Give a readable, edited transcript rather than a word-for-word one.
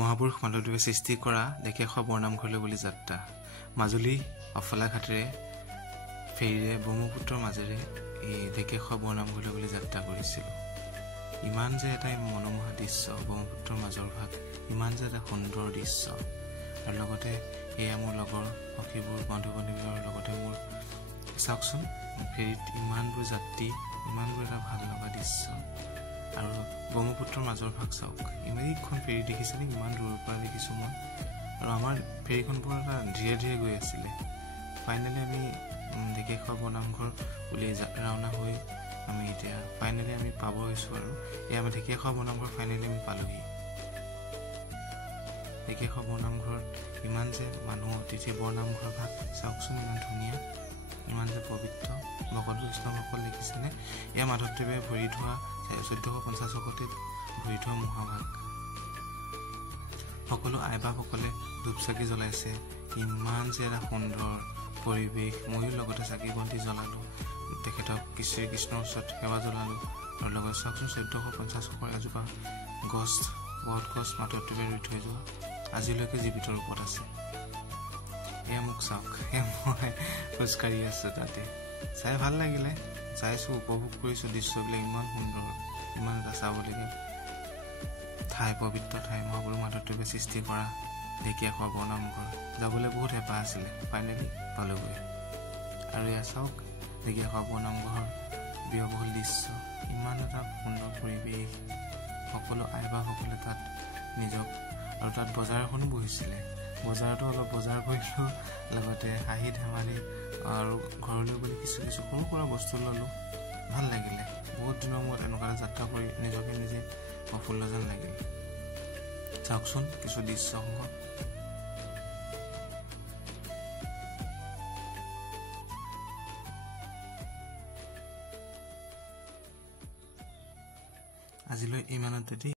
মহাপুৰুষ মাধৱদেৱে সৃষ্টি কৰা ঢেকীয়াখোৱা বৰনামঘৰলৈ বুলি যাত্ৰা মাজুলী অফলাঘাটেৰে ফেৰীৰে ব্ৰহ্মপুত্ৰৰ মাজেৰে এই ঢেকীয়াখোৱা বৰনামঘৰলৈ বুলি যাত্ৰা কৰিছিল ইমান যে এটা মনোমোহা দৃশ্য ব্ৰহ্মপুত্ৰৰ মাজৰ ভাগ ইমান যে এটা সুন্দৰ দৃশ্য আৰু লগতে এয়া মোৰ লগৰ সখীবোৰ বন্ধু বান্ধৱীৰ লগতে মোৰ চাওকচোন ফেৰীত ইমানবোৰ যাত্ৰী ইমানবোৰ এটা ভাল লগা দৃশ্য আৰু ব্ৰহ্মপুত্ৰৰ মাজৰ ভাগ চাওক ইমানখন ফেৰী দেখিছেনে ইমান দূৰৰ পৰা দেখিছোঁ মই আৰু আমাৰ ফেৰীখন বৰ এটা ধীৰে ধীৰে গৈ আছিলে ফাইনেলি আমি ঢেকীয়াখোৱা বৰনামঘৰ বুলি ৰাওনা হৈ আমি এতিয়া ফাইনেলি আমি পাব হৈছোঁ আৰু এই আমাৰ ঢেকীয়াখোৱা বৰনামঘৰ ফাইনেলি আমি পালোহি ঢেকীয়াখোৱা বৰনামঘৰত ইমান যে মানুহ অতিথি বৰনামঘৰ ভাগ চাওকচোন ইমান ধুনীয়া ইমান যে পবিত্ৰ ভকত বৈষ্ণৱসকল দেখিছেনে এয়া মাধৱদেৱে ভৰি থোৱা 1450 শকতিত ভৰি থোৱা মহাভাগ সকলো আইবাসকলে ধূপ চাকি জ্বলাইছে ইমান যে এটা সুন্দৰ পৰিৱেশ ময়ো লগতে চাকি বন্তি জ্বলালোঁ তেখেতক শ্ৰীকৃষ্ণৰ ওচৰত সেৱা জ্বলালোঁ আৰু লগত চাওকচোন 1450 শকৰ এজোপা গছ বট গছ মাধৱদেৱে ৰুই থৈ যোৱা আজিলৈকে জীৱিত ৰূপত আছে এয়া মোক চাওক মই খোজকাঢ়ি আছোঁ তাতে চাই ভাল লাগিলে চাইছোঁ উপভোগ কৰিছোঁ দৃশ্যবিলাক ইমান সুন্দৰ ইমান এটা চাবলগীয়া ঠাই পবিত্ৰ ঠাই মহাপুৰুষ মাধৱদেৱে সৃষ্টি কৰা ঢেকীয়াখোৱা বৰনামঘৰ যাবলৈ বহুত হেঁপাহ আছিলে ফাইনেলি পালোগৈ আৰু এয়া চাওক ঢেকীয়াখোৱা বৰনামঘৰ ব্যয়বহুল দৃশ্য ইমান এটা সুন্দৰ পৰিৱেশ সকলো আইবাসকলে তাত নিজক আৰু তাত বজাৰ এখনো বহিছিলে বজাৰতো অলপ বজাৰ কৰিলোঁ লগতে হাঁহি ধেমালি আৰু ঘৰলৈ বুলি কিছু কিছু সৰু সুৰা বস্তু ল'লোঁ ভাল লাগিলে বহুত দিনৰ মূৰত এনেকুৱা যাত্ৰা কৰি নিজকে নিজে প্ৰফুল্ল যেন লাগিল চাওকচোন কিছু দৃশ্যসমূহ আজিলৈ ইমানতে